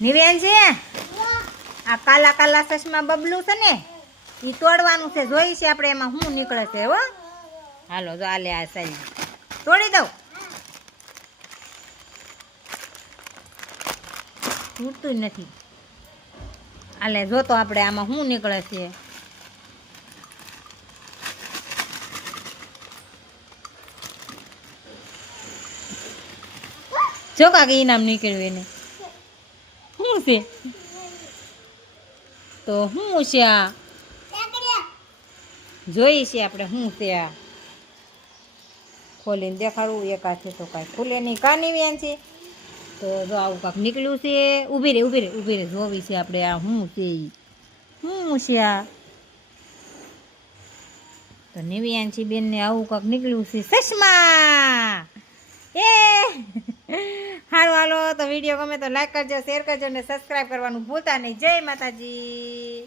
નિવેન છે આ કાલા કાલા ચશ્મા બબલું છે ને એ તોડવાનું છે, જોઈ છે આપણે એમાં શું નીકળે છે. હો હાલો જો આલે આ સાઈડ તોડી દઉં. તૂટતું નથી. આલે જોતો આપણે આમાં શું નીકળે છે. જો કાકી ઇનામ નીકળ્યું એને શું છે તો શું છે આ જોઈ છે આપણે શું છે આ ખોલીને દેખાડવું. એક હાથે તો કાંઈ ખુલે નહીં. કાની વેન છે તો જો આવું કાંક નીકળ્યું છે. ઊભી રે જોવી છે આપણે આ શું છે. શું છે આ તો નિવ્યાંશી બેનને આવું કાંક નીકળ્યું છે ચશ્મા. એ હારું હાલો તો વિડીયો ગમે તો લાઈક કરજો, શેર કરજો અને સબસ્ક્રાઈબ કરવાનું ભૂલતા નહીં. જય માતાજી.